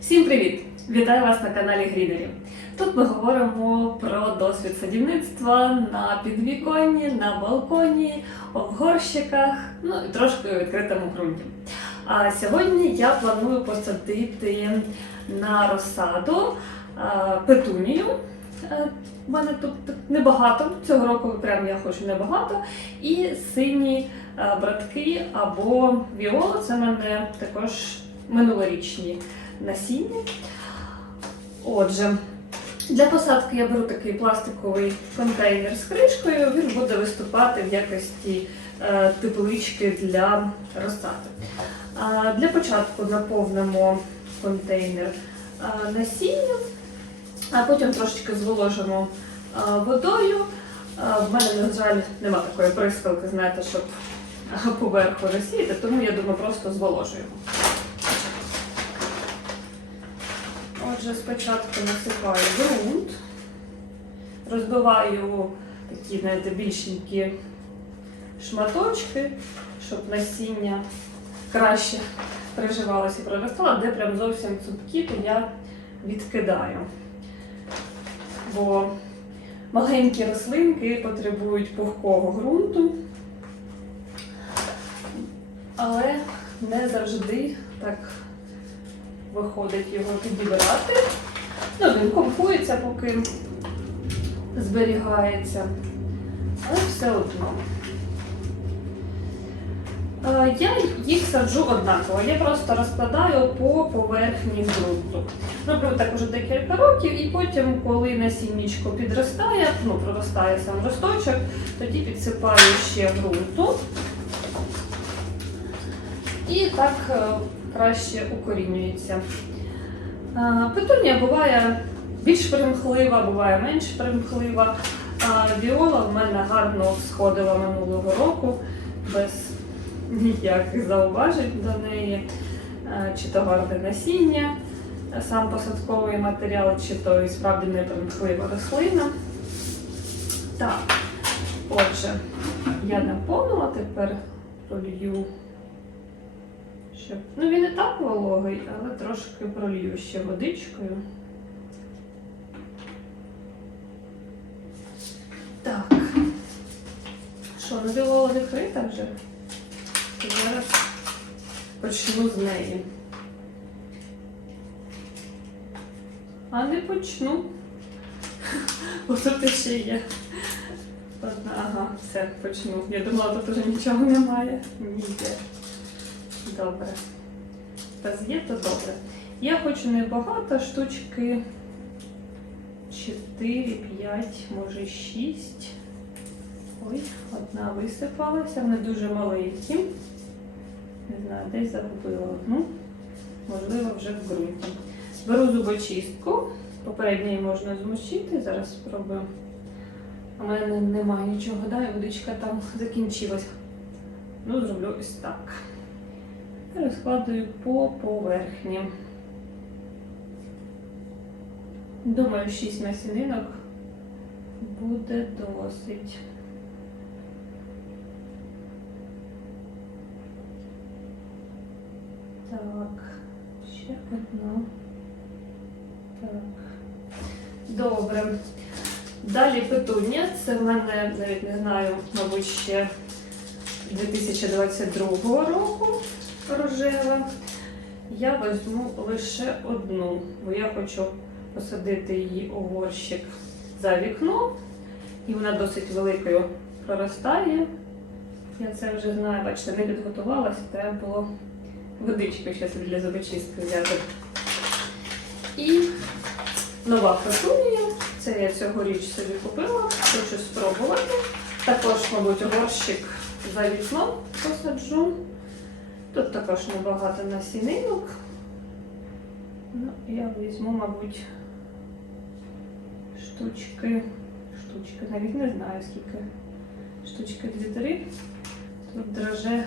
Всім привіт! Вітаю вас на каналі Грінері. Тут ми говоримо про досвід садівництва на підвіконні, на балконі, в горщиках, ну і трошки у відкритому ґрунті. А сьогодні я планую посадити на розсаду петунію. Е, У мене тут небагато, цього року прям я хочу небагато. І сині е, братки або віола, це в мене також минулорічні насіння. Отже, для посадки я беру такий пластиковий контейнер з кришкою, він буде виступати в якості е, теплички для розсади. Для початку наповнимо контейнер е, насінням, а потім трошечки зволожимо е, водою. В мене, на жаль, немає такої прискалки, знаєте, щоб поверху розсіяти, тому я думаю, просто зволожуємо. Отже, спочатку насипаю ґрунт, розбиваю такі, знаєте, більшенькі шматочки, щоб насіння краще приживалося і проростало, де прям зовсім цупкі, то я відкидаю. Бо маленькі рослинки потребують пухкого ґрунту, але не завжди так виходить його підібрати. Ну, він купується, поки зберігається. Але все одно. Е, Я їх саджу однаково. Я просто розкладаю по поверхні ґрунту. Роблю так уже декілька років, і потім, коли насіннячко підростає, ну, проростає сам росточок, тоді підсипаю ще ґрунту. І так е, краще укорінюється. Петунія буває більш примхлива, буває менш примхлива. Віола в мене гарно сходила минулого року, без ніяких зауважень до неї, чи то гарне насіння, сам посадковий матеріал, чи то і справді не примхлива рослина. Так, отже, я наповнила, тепер пролью щоб. Ну він і так вологий, але трошки пролью ще водичкою. Так. Що, вілова не крита вже? То Зараз почну з неї. А не почну. Ось тут ще є. Одна, ага, все, почну. Я думала, тут вже нічого немає. Ні, є. Добре. Раз є, то добре. Я хочу небагато, штучки 4, 5, може 6. Ой, одна висипалася, вони дуже маленькі. Не знаю, десь загубила одну. Можливо, вже в ґрунті. Беру зубочистку. Попередньо її можна змочити. Зараз спробую. У мене немає нічого, да, водичка там закінчилась. Ну, зроблю ось так. Розкладую по поверхні. Думаю, 6 насінинок буде досить. Так, ще одна. Так. Добре. Далі петуння. Це в мене, навіть не знаю, мабуть, ще 2022 року рожева. Я візьму лише одну, бо я хочу посадити її у горщик за вікно, і вона досить великою проростає. Я це вже знаю, бачите, не підготувалася, треба було водичку ще собі для зубочистки взяти. І нова петунія. Це я цьогоріч собі купила, хочу спробувати. Також, мабуть, горщик за вікном посаджу. Тут також небагато насінинок. Ну, я візьму, мабуть, штучки. Штучки, навіть не знаю скільки. Штучки дві-три. Тут драже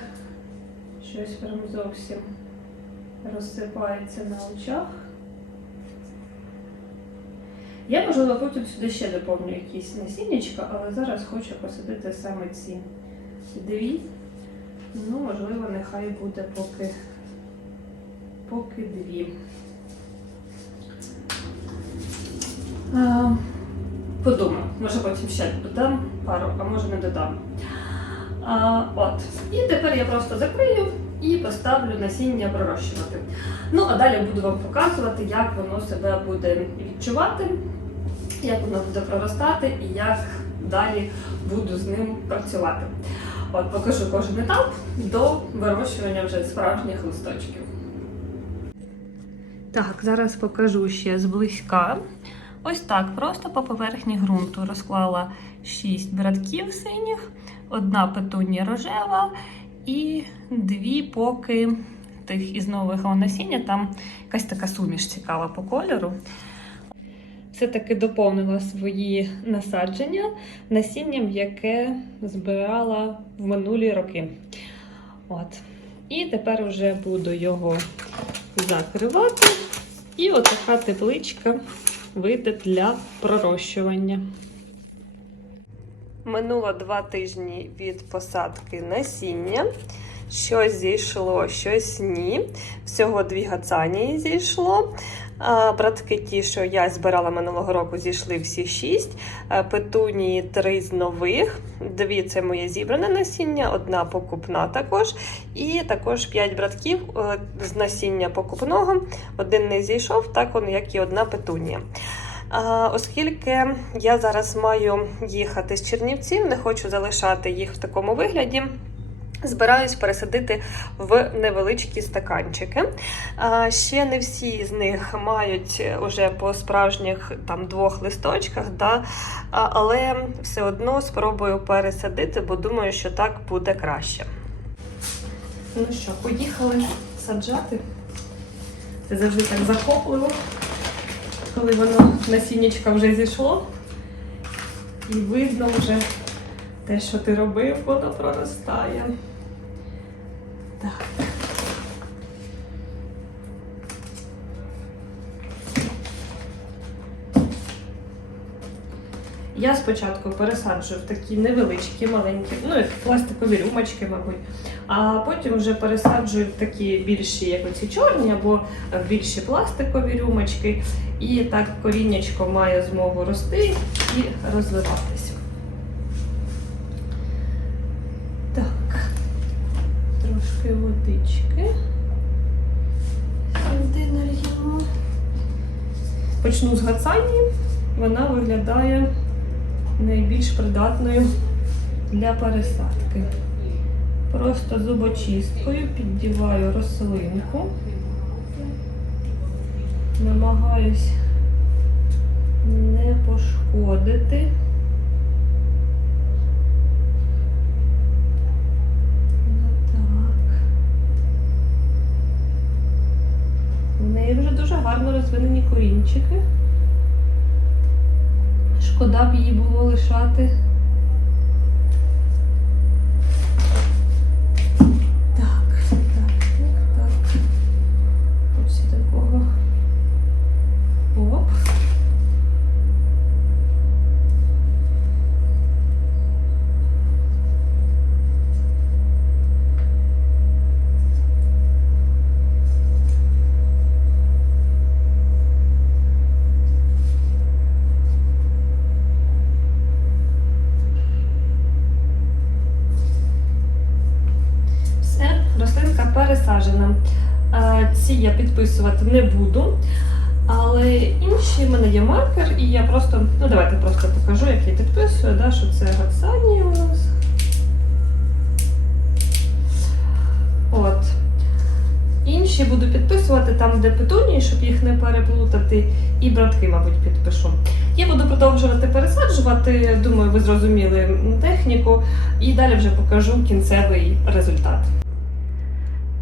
щось прям зовсім розсипається на очах. Я, можливо, потім сюди ще доповню якісь насіннячка, але зараз хочу посадити саме ці дві. Ну, можливо, нехай буде поки поки дві. Е, подумаю, може потім ще додам пару, а може не додам. А, От. І тепер я просто закрию і поставлю насіння пророщувати. Ну, а далі буду вам показувати, як воно себе буде відчувати, як воно буде проростати і як далі буду з ним працювати. От покажу кожен етап до вирощування вже справжніх листочків. Так, зараз покажу ще зблизька. Ось так, просто по поверхні ґрунту розклала 6 братків синіх, одна петунія рожева і дві поки тих із нового насіння. Там якась така суміш цікава по кольору. Все-таки доповнила свої насадження насінням, яке збирала в минулі роки. От. І тепер вже буду його закривати. І отака тепличка вийде для пророщування. Минуло два тижні від посадки насіння. Щось зійшло, щось ні. Всього дві гацанії зійшло. Братки, ті, що я збирала минулого року, зійшли всі шість. Петунії три з нових. Дві це моє зібране насіння, одна покупна також. І також п'ять братків е, з насіння покупного. Один не зійшов, так як і одна петунія. Оскільки я зараз маю їхати з Чернівців, не хочу залишати їх в такому вигляді. Збираюсь пересадити в невеличкі стаканчики. Ще не всі з них мають уже по справжніх там двох листочках, да? Але все одно спробую пересадити, бо думаю, що так буде краще. Ну що, поїхали саджати. Це завжди так захопливо, коли воно насіннячка вже зійшло. І видно вже те, що ти робив, воно проростає. Так. Я спочатку пересаджую в такі невеличкі, маленькі, ну як пластикові рюмочки, мабуть. А потім вже пересаджую в такі більші, як оці чорні, або більші пластикові рюмочки. І так коріннячко має змогу рости і розвиватися. Так, трошки водички. Сюди нальємо. Почну з гацані. Вона виглядає найбільш придатною для пересадки. Просто зубочисткою піддіваю рослинку. Намагаюсь не пошкодити. У неї вже дуже гарно розвинені корінчики. Шкода б її було лишати. Підписувати не буду. Але інші в мене є маркер, і я просто, ну давайте просто покажу, як я підписую, да, що це гацанія у нас. От. Інші буду підписувати там, де петунії, щоб їх не переплутати, і братки, мабуть, підпишу. Я буду продовжувати пересаджувати, думаю, ви зрозуміли техніку, і далі вже покажу кінцевий результат.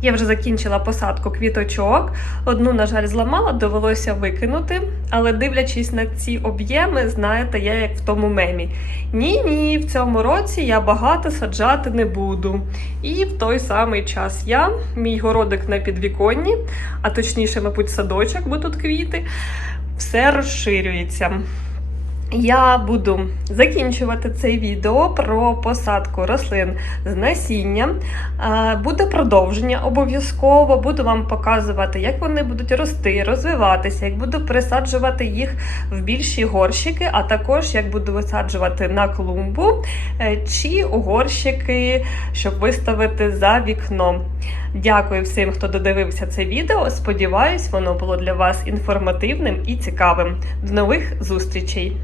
Я вже закінчила посадку квіточок. Одну, на жаль, зламала, довелося викинути. Але дивлячись на ці об'єми, знаєте, я як в тому мемі. Ні, ні, в цьому році я багато саджати не буду. І в той самий час я, мій городик на підвіконні, а точніше, мабуть, садочок, бо тут квіти, все розширюється. Я буду закінчувати це відео про посадку рослин з насіння. Е, Буде продовження обов'язково. Буду вам показувати, як вони будуть рости, розвиватися, як буду пересаджувати їх в більші горщики, а також як буду висаджувати на клумбу е, чи у горщики, щоб виставити за вікном. Дякую всім, хто додивився це відео. Сподіваюсь, воно було для вас інформативним і цікавим. До нових зустрічей!